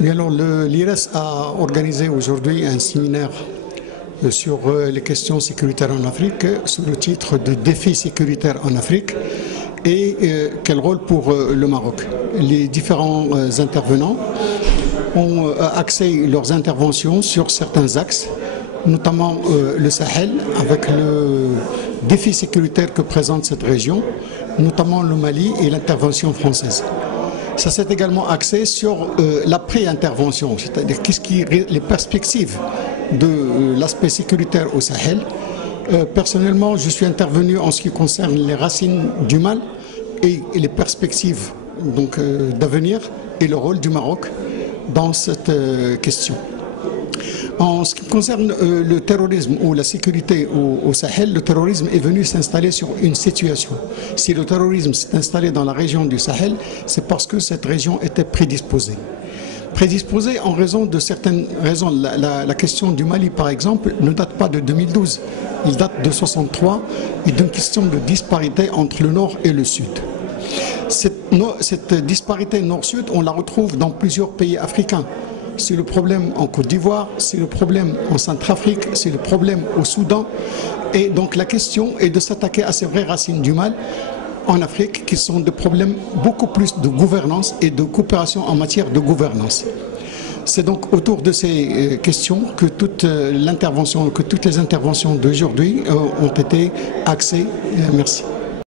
Oui, alors l'IRES a organisé aujourd'hui un séminaire sur les questions sécuritaires en Afrique, sous le titre de défis sécuritaires en Afrique et quel rôle pour le Maroc. Les différents intervenants ont axé leurs interventions sur certains axes, notamment le Sahel, avec le défi sécuritaire que présente cette région, notamment le Mali et l'intervention française. Ça s'est également axé sur l'après-intervention, c'est-à-dire les perspectives de l'aspect sécuritaire au Sahel. Personnellement, je suis intervenu en ce qui concerne les racines du mal et les perspectives d'avenir et le rôle du Maroc dans cette question. En ce qui concerne le terrorisme ou la sécurité au Sahel, le terrorisme est venu s'installer sur une situation. Si le terrorisme s'est installé dans la région du Sahel, c'est parce que cette région était prédisposée. Prédisposée en raison de certaines raisons. La question du Mali, par exemple, ne date pas de 2012. Il date de 1963 et d'une question de disparité entre le Nord et le Sud. Cette disparité Nord-Sud, on la retrouve dans plusieurs pays africains. C'est le problème en Côte d'Ivoire, c'est le problème en Centrafrique, c'est le problème au Soudan. Et donc la question est de s'attaquer à ces vraies racines du mal en Afrique, qui sont des problèmes beaucoup plus de gouvernance et de coopération en matière de gouvernance. C'est donc autour de ces questions que toutes les interventions d'aujourd'hui ont été axées. Merci.